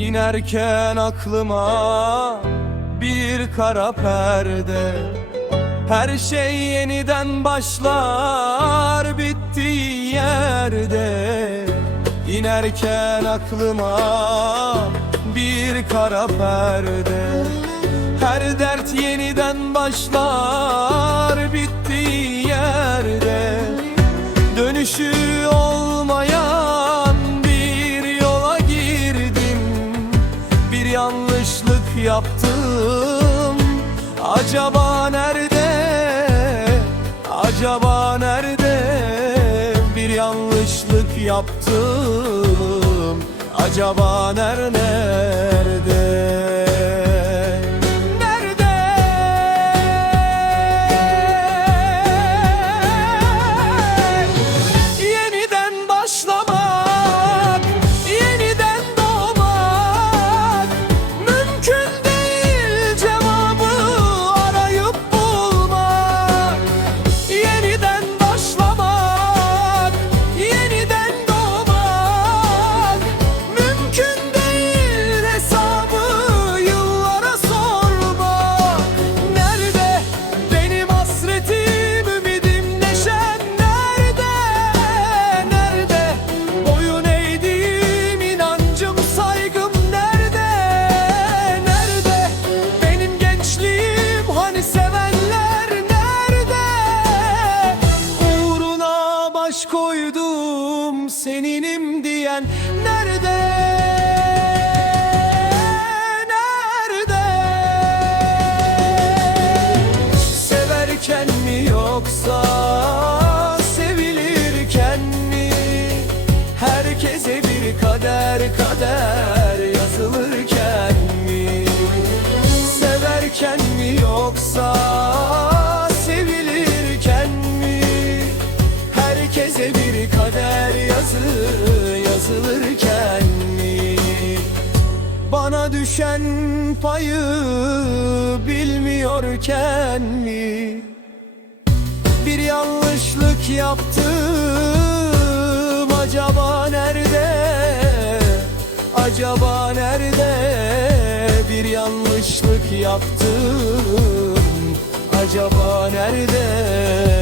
İnerken aklıma bir kara perde. Her şey yeniden başlar bittiği yerde. İnerken aklıma bir kara perde. Her dert yeniden başlar bittiği yerde. Dönüşü yaptım Acaba nerede? Acaba nerede? Bir yanlışlık yaptım Acaba nerede? Nerede? Koydum seninim diyen nerede? Nerede? Severken mi yoksa yazı yazılırken mi? Bana düşen payı bilmiyorken mi? Bir yanlışlık yaptım acaba nerede? Acaba nerede? Bir yanlışlık yaptım acaba nerede?